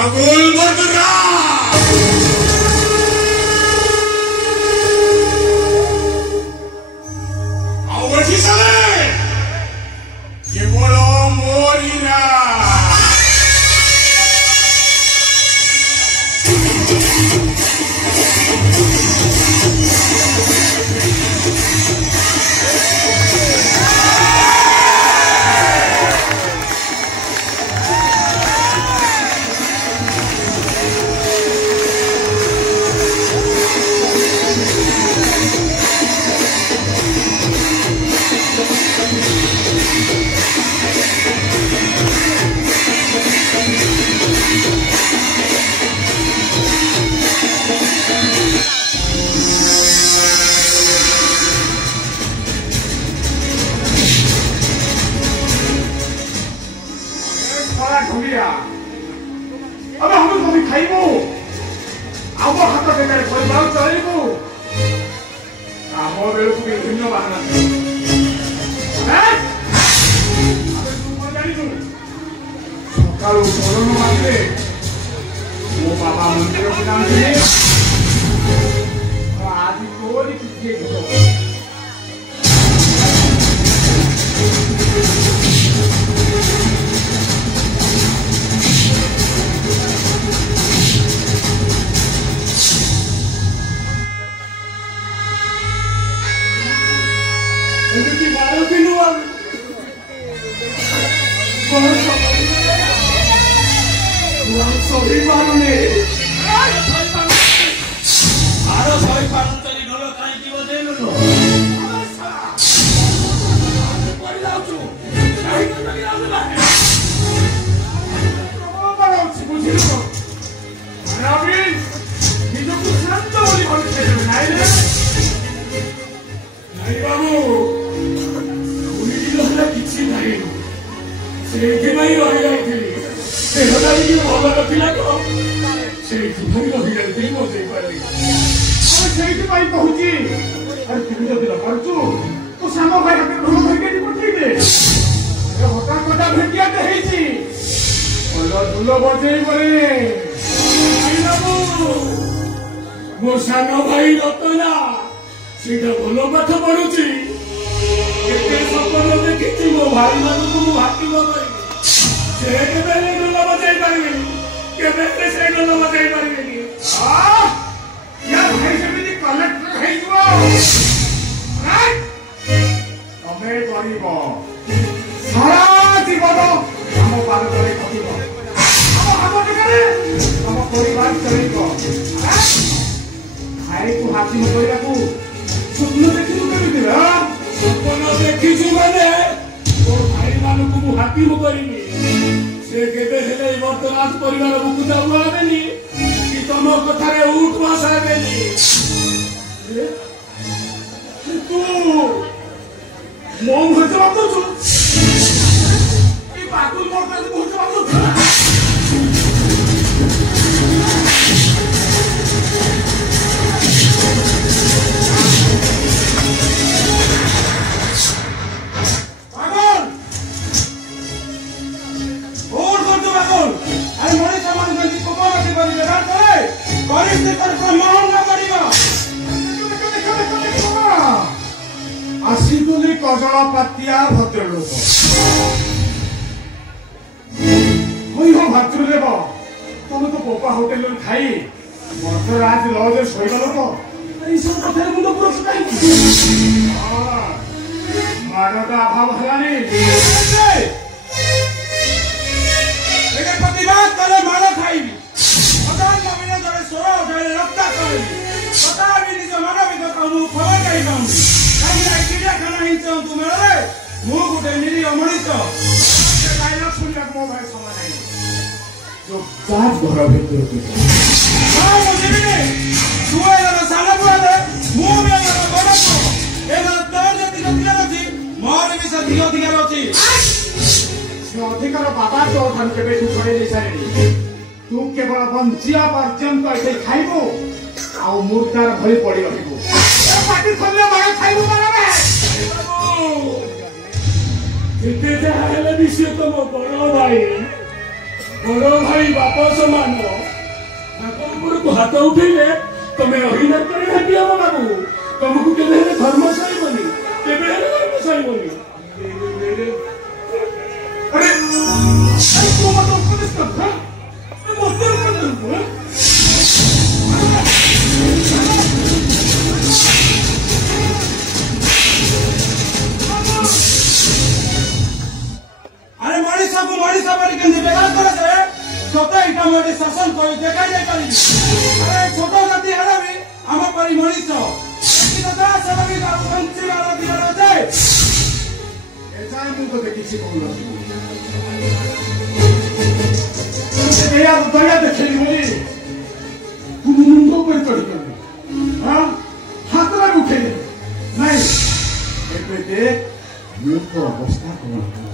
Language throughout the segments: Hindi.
Bagul bergerak. Awal di sana. Ye bolong morira. अब हम कभी खाइबो अब हाथ देखारे परिवार चलाइबो काम बेलू को विभिन्न बाहना हैं अबे तू कोन जानी तू सकाळू सोरन मागे ओ बाबा मंदिर को नाम दे आज कोरी किए गयो Jadi mana di luar? Kurang sorry mana ni? Ada sorry mana tadi dulu kain jiwa dulu. Ada pergi tu. Kain tu lagi lalu lah. Apa orang sibuk sibuk? Nabi, hidup tu santai boleh boleh jadi naik le. Naik baru. କିଛି ନାହିଁ ସେଇଥିପାଇଁ ରହିଯାଇଥିଲି ଦେହଟାକୁ ଭଲ ନଥିଲା ତ ସେଇଥିପାଇଁ ରହିଯାଇଥିଲି ବସେଇ ପାରିଲି ସେଇଥିପାଇଁ କହୁଛି ଆରେ ତୁ ଯଦି ରଖାରୁଛୁ ତୁ ସାଙ୍ଗ ଭାଇ ହାତରେ ଭଲ ଧରିକି ପଠେଇଦେ ହଠାତ୍ କଟା ଭେଟିଆଟେ ହେଇଛି ଭଲ ଢୋଲ ବଜେଇ ପରେ ମୋ ସାନ ଭାଇ ରତନା ସେଇଟା ଭଲ ପାଠ ପଢୁଛି କେତେ ସପନ ଦେଖିଛି ମୋ ଭାଇ ମାନଙ୍କୁ ମୁଁ ହାକିମ କରିବି ସେ କେବେ ଢୋଲ ବଜାଇ ପାରିବେନି କେବେ ସେ ଢୋଲ ବଜାଇ ପାରିବେନି ଭାଇ ସେମିତି କଲେକ୍ଟର ହେଇଯିବ ତମେ କରିବ ସାରା ଜୀବନ ଆମ ପାଦରେ ଖଟିବ ଆମ ହାତ ଟିକାରେ ତମ ପରିବାର ଚଳିବ ଭାଇକୁ ହାକିମ କରିବାକୁ ସ୍ୱପ୍ନ ଦେଖିବୁ କେମିତି ସପନ ଦେଖିଛୁ ମାନେ ମୋ ଭାଇ ମାନଙ୍କୁ ମୁଁ ହାକିମ କରିବି ସେ କେବେ ହେଲେ ବର୍ତ୍ତମାନ ପରିବାର ମୁକୁତା ହୁଆବେନି କି ତମ କଥାରେ ଉଠ ବସା ହେବେନି ତୁ ମୋ ମୁହଁରେ ଜବାବ ଦଉଛୁ ବାବୁଲ ମୋ ମୁହଁରେ ଜବାବ ଦଉଛୁ आसितुली कजला पातिया भद्रलोक भातृदेव तुम तो पोपा होटेल खाई मध्यरात लजे शोवा लोक सब कथा मुंड पुरस मारटा अभाव है प्रतिवाद करे माड़ खाइबी स्वर उठाई रक्ता कर निज मानविक खबर जाई पाऊँ चिड़ियाखाना हिंसा तू मेले मु गोटे निरीह मनीष डायलग शुणा मो भाई समय नहीं जो घर भीतर हाँ मुझे तू साल बुआ मुझे बड़ तोर जी अधिकार अच्छी मोर भी से अधिकार अच्छी अधिकार बाबा तो के छड़े सारे तू केवल बंचिया पर्यंत ये खाइबू आ मुर्दार भरी पड़ी रही पार्टी खोलिए मार खाइबू तो मो बड़ भाई बड़ भाई बाप समान को हाथ उठे तुम अहिन बाबू तुमको केवे धर्म सहीबनी केवे धर्म सहीबनी अरे तू मत उपदेश कर मत उपदेश अरे मनीषा को मनीषा पर केंद्र बेकार करे से सता इटा मोटे शासन करे देखा जाय पारी अरे छोट जाति हरा भी हम परी मनीषा कि तो दास रवि का पंची वाला दिया जाय ऐसा ही मुझे देखी से बोल ये यार दया देखली बोली तू मुंडो पर चढ़ गई हां हाथ ला उठे नहीं ए देख ये तो अवस्था कौन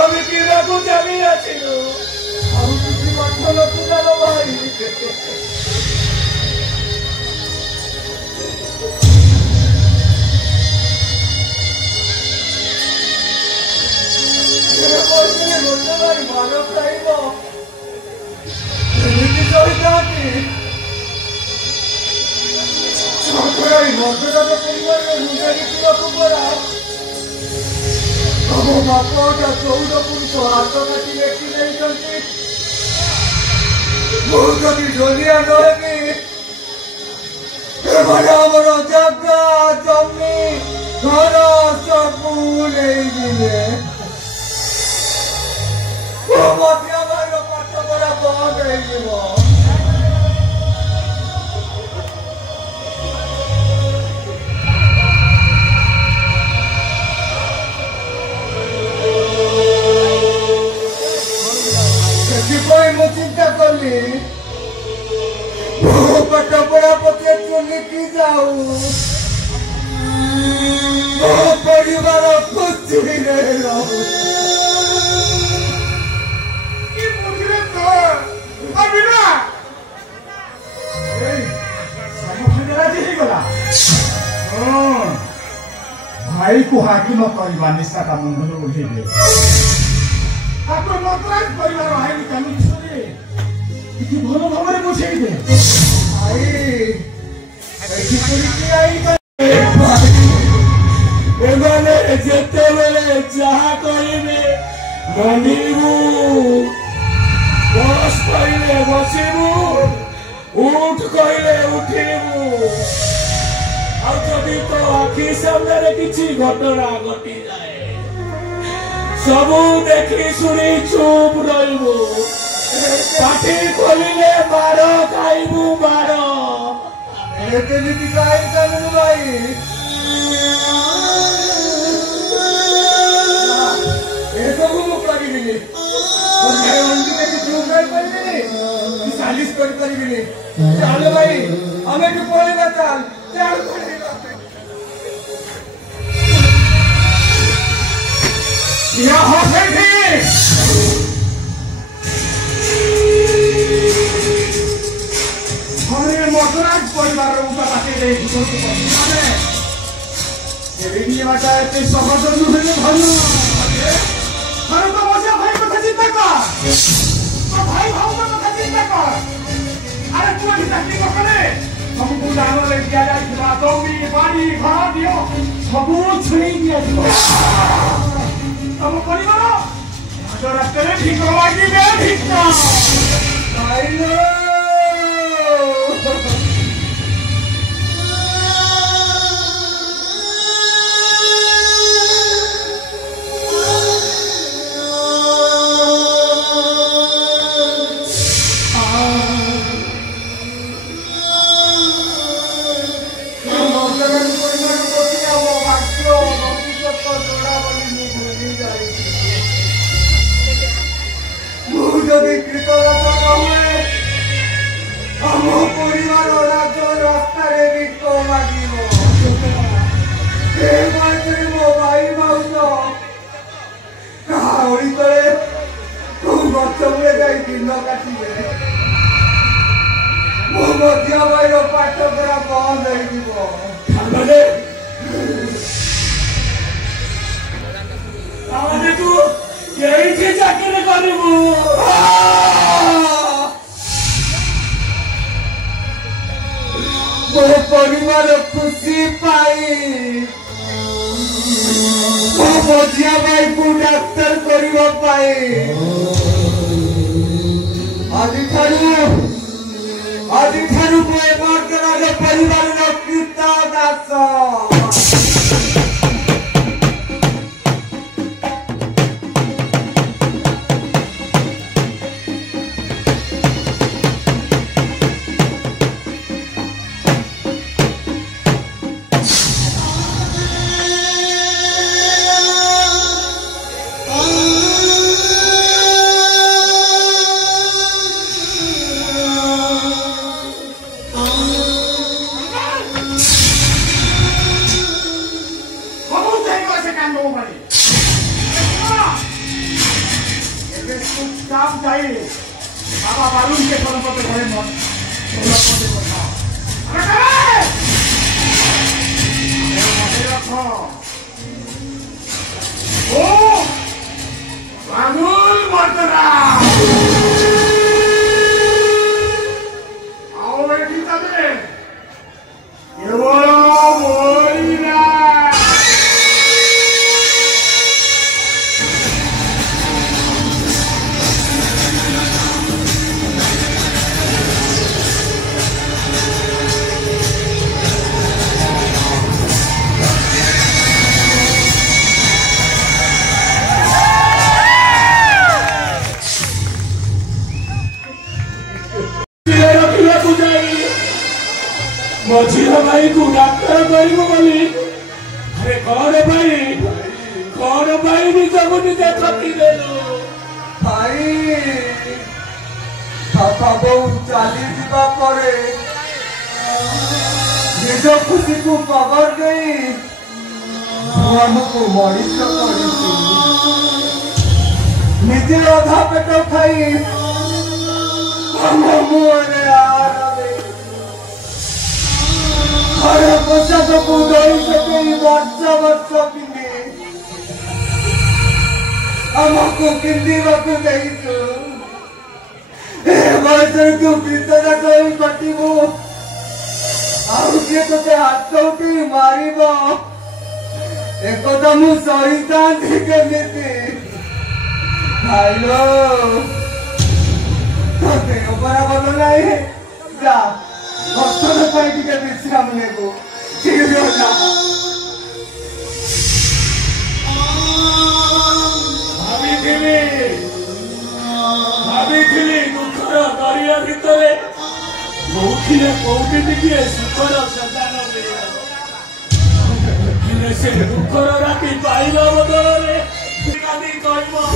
আমি কিরাকু জানি আছিল আমি কিছু কথা নতুন জানো ভাই মানব চাইব এমনি চরিতাটি সরকারি মর্যাদা পরিবারের রুজারি কিরকম করা তব বাপটা 14 পুরুষ আত্মঘাতী ব্যক্তি নেইଛନ୍ତି ମୁଁ ଯଦି ଢୋଲିଆ ନହେବି ଏମାନେ ଆମର ଜାଗା ଜମି ଘର ସବୁ ନେଇଯିବେ ମଧ୍ୟ ଭାଇର ପାଠ ପଢା ବନ୍ଦ ହେଇଯିବ ସେଥିପାଇଁ ମୁଁ ଚିନ୍ତା କଲି ପାଠ ପଢା ପଛେ ଚୁଲିକି ଯାଉ ମୋ ପରିବାର ଖୁସିରେ ରହୁ কি বুঝলে তো অবিনা এই সমস্যা রাজি ହେଇଗଲା ভাই को हाकिम କରିବା ନିଶାଟା ମୁଣ୍ଡରୁ ଉଠେଇଦେ ଆପଣ ମଦ୍ରାସ ପରିବାର ଆଇନ କାନୁନ ବିଷୟରେ କିଛି ଭଲ ଭାବରେ ବୁଝେଇଦେ ଭାଇ ଏଠି ପୁଲିସ ଆଇନ ଏମାନେ ଯେତେବେଳେ ଯାହା କହିବେ ମାନିବୁ ବସ କହିଲେ ବସିବୁ ଉଠ କହିଲେ ଉଠିବୁ ଆଉ ଯଦି ତୋ ଆଖି ସାମ୍ନାରେ କିଛି ଘଟଣା ଘଟିଯାଏ ସବୁ ଦେଖି ଶୁଣି ଚୁପ୍ ରହିବୁ ପାଟି ଖୋଲିଲେ ମାଡ଼ ଖାଇବୁ ମାଡ଼ କେମିତି ଆଇନ କାନୁନ ଭାଇ ଏସବୁ ମୁଁ କରିବିନି ଚୁପ୍ ରହିପାରିବିନି ସାଲିସ କରିପାରିବିନି ଚାଲ ଭାଇ ଆମେ ଏଠୁ ପଳେଇବା ଚାଲ ପଳେଇବା ইয়া হবে ঠিক ঘরে মদ্রাস পরিবার উপাপাতে দেই ভিতরକୁ পড়িবারে এবে নিয়েটা এতে সহজ নহে ভালো আরে তো মজা ভাই কথা চিন্তা কর ভাই ভাউর কথা চিন্তা কর আরে তুই কি চাকরি করবে ସବୁ ଦାନରେ ଦିଆଯାଇଥିବା ଜମି ବାଡ଼ି ଘର ଦିଅ ସବୁ ଛୁଇଁ ଦିଆଯିବ ତମ ପରିବାର ରାଜ ରାସ୍ତାରେ ଠିକ ଲାଗିବେ ଠିକ যদি কৃতজ্ঞ নহুଏ ଆମ ପରିବାର ରାଜ ରାସ୍ତାରେ ବିକ ମାଗିବ ଏ ବୟସରେ ମୋ ଭାଇ ଭାଉଜ କାହା ଓଳି ତଳେ କୋଉ ଗଛ ମୂଳେ ଯାଇ ଦିନ କାଟିବେ ମୋ ମଝିଆ ଭାଇର ପାଠ ପଢା ବନ୍ଦ ହେଇଯିବ ତାହେଲେ ତୁ ଏଇଠି ଚାକିରି କରିବୁ ମୋ ପରିବାର ଖୁସି ପାଇ ମୋ ମଝିଆ ଭାଇକୁ ଡାକ୍ତର କରିବା ପାଇଁ ଆଜିଠାରୁ ମୁଁ ଏ ବର୍ତ୍ତମାନ ପରିବାରର କୀର୍ତ୍ତ ଦାସ हिसाब चाहिए बाबा बालूम के फोन पर घरे मन ओ बाबुल मर्दरा आओ बेटी तबे ये बोलो मोरीरा मझिरा भाई को डाक्तर करिबो बोली अरे कौन भाई निजको निजे ठकी देलो भाई बापा बहु चाली जीवा परे निज खुशी को खबर नहीं हमको मरीज करिछु निजे अधा पेट खाई हम मुरे हर पोशाक को दई सके वर्ष पिंधे हमको पिंधिबाकू देइछु ए वर्ष तू भीतर कई कटिबो आउ के तोते हाथ उठी मारिबो एकदम सहितांती केमिति भाईलो तोते बड़ा बोलो नहीं जा भक्तों पाई के विश्राम लेबो ठीक हो जा भाभी दुखर दरिया भितरे बहुथिले कोउटी दिखे सुखर सदान मिले से दुखर राति पाइबा बदलरे गादी कहबो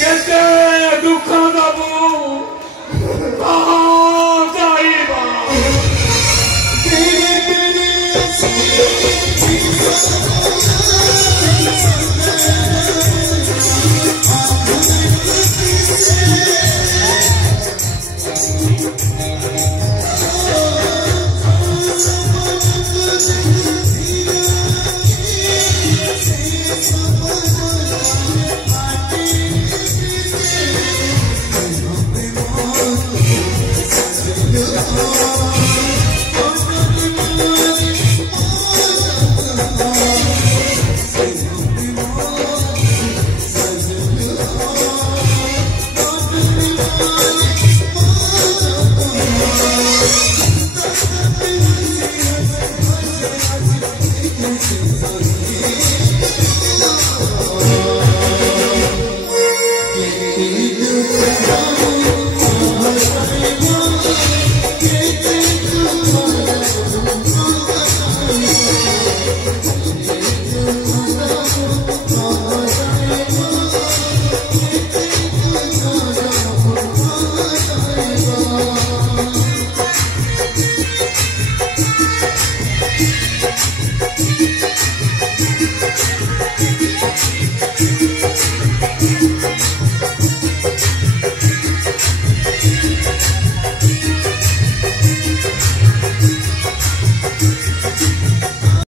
केते दुख दबु कहा